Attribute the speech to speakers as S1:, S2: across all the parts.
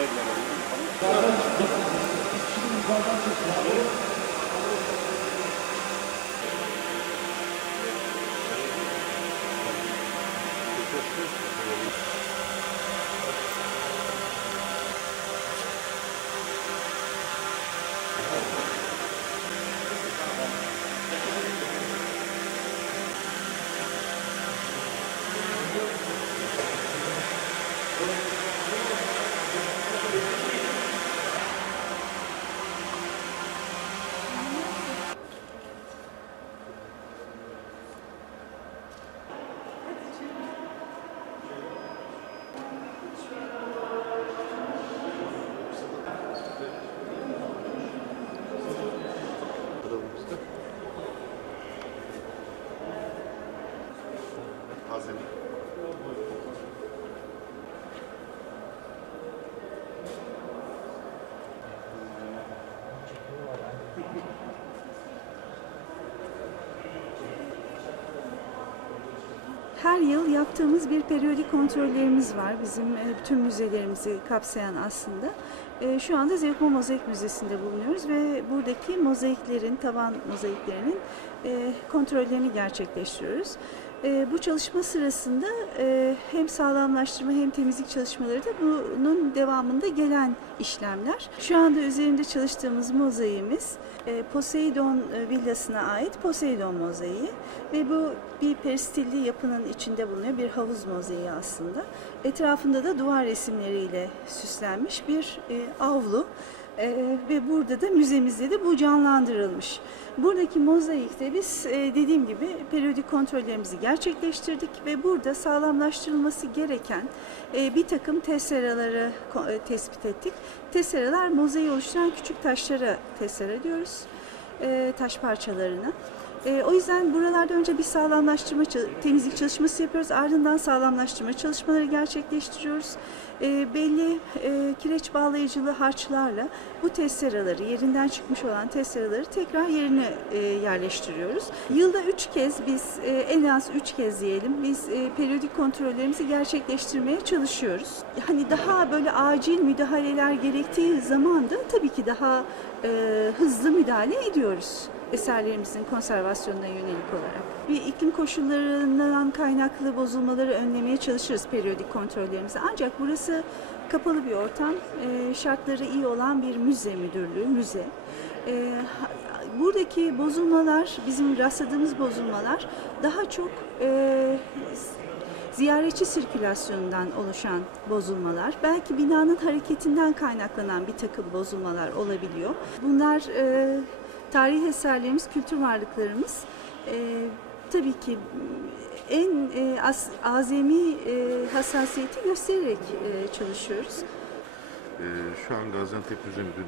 S1: Malzeme.
S2: Her yıl yaptığımız bir periyodik kontrollerimiz var. Bizim e, bütün müzelerimizi kapsayan aslında. E, Şu anda Zevkmo Mozaik Müzesi'nde bulunuyoruz ve buradaki mozaiklerin, tavan mozaiklerinin e, kontrollerini gerçekleştiriyoruz. E, Bu çalışma sırasında e, hem sağlamlaştırma hem temizlik çalışmaları da bunun devamında gelen işlemler. Şu anda üzerinde çalıştığımız mozaiğimiz e, Poseidon e, villasına ait Poseidon mozaiği ve bu bir peristilli yapının içinde bulunuyor bir havuz mozaiği aslında. Etrafında da duvar resimleriyle süslenmiş bir avlu. E, ve burada da müzemizde de bu canlandırılmış. Buradaki mozaikte biz e, dediğim gibi periyodik kontrollerimizi gerçekleştirdik ve burada sağlamlaştırılması gereken e, bir takım tesseraları ko- e, tespit ettik. Tesseralar mozaiği oluşturan küçük taşlara tessera diyoruz, taş parçalarını. E, o yüzden buralarda önce bir sağlamlaştırma, temizlik çalışması yapıyoruz. Ardından sağlamlaştırma çalışmaları gerçekleştiriyoruz. E, belli e, kireç bağlayıcılı harçlarla bu testeraları, yerinden çıkmış olan testeraları tekrar yerine e, yerleştiriyoruz. Yılda üç kez biz, e, en az üç kez diyelim, biz e, periyodik kontrollerimizi gerçekleştirmeye çalışıyoruz. Hani daha böyle acil müdahaleler gerektiği zaman da tabii ki daha e, hızlı müdahale ediyoruz eserlerimizin konservasyonuna yönelik olarak. Bir iklim koşullarından kaynaklı bozulmaları önlemeye çalışırız periyodik kontrollerimizi. Ancak burası kapalı bir ortam, e, şartları iyi olan bir müze müdürlüğü, müze. E, ha- buradaki bozulmalar, bizim rastladığımız bozulmalar daha çok e, ziyaretçi sirkülasyonundan oluşan bozulmalar, belki binanın hareketinden kaynaklanan bir takım bozulmalar olabiliyor. Bunlar e, tarih eserlerimiz, kültür varlıklarımız e, tabii ki en e, as, azami e, hassasiyeti göstererek e, çalışıyoruz.
S1: Ee, şu an Gaziantep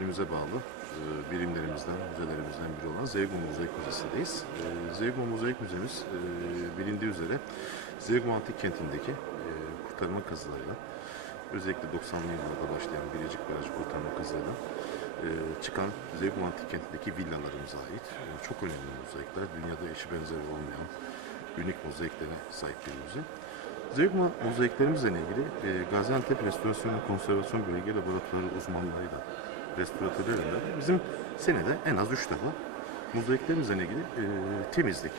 S1: Müze bağlı e, birimlerimizden, müzelerimizden biri olan Zeygun Mozaik Müzesi'ndeyiz. Ee, Zeygun Mozaik Müzemiz e, bilindiği üzere Zeygun Antik Kenti'ndeki e, kurtarma kazılarıyla özellikle 90'lı yıllarda başlayan Biricik Barajı kurtarma kazılarıyla e, çıkan Zeygun Antik Kenti'ndeki villalarımıza ait e, çok önemli mozaikler. Dünyada eşi benzeri olmayan unik mozaiklere sahip bir müze. Zevkma mozaiklerimizle ilgili e, Gaziantep Restorasyon ve Konservasyon Bölge Laboratuvarı uzmanlarıyla, restoratörleriyle bizim senede en az üç defa mozaiklerimizle ilgili e, temizlik,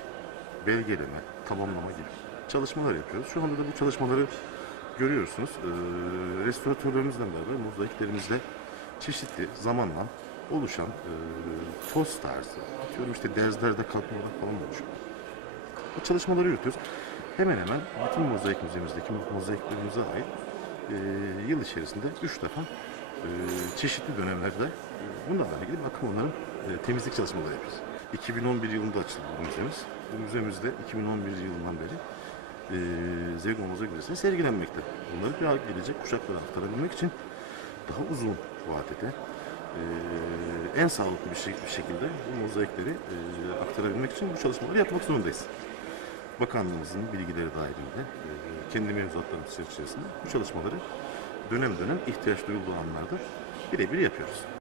S1: belgeleme, tamamlama gibi çalışmalar yapıyoruz. Şu anda da bu çalışmaları görüyorsunuz. Restoratörlerimizle beraber mozaiklerimizde çeşitli zamanla oluşan e, toz tarzı, atıyorum işte derzlerde kalkmalar falan oluşuyor. Bu çalışmaları yürütüyoruz. Hemen hemen bütün mozaik müzemizdeki mozaiklerimize ait e, yıl içerisinde üç defa e, çeşitli dönemlerde e, bunlarla ilgili bakım onların e, temizlik çalışmaları yapıyoruz. 2011 yılında açıldı bu müzemiz. Bu müzemizde 2011 yılından beri e, Zevkma Mozaik Müzesi'nde sergilenmekte. Bunları bir gelecek kuşaklara aktarabilmek için daha uzun vadede e, en sağlıklı bir, şey- bir şekilde bu mozaikleri e, aktarabilmek için bu çalışmaları yapmak zorundayız. Bakanlığımızın bilgileri dahilinde e, kendi mevzuatlarımız içerisinde bu çalışmaları dönem dönem ihtiyaç duyulduğu anlarda birebir yapıyoruz.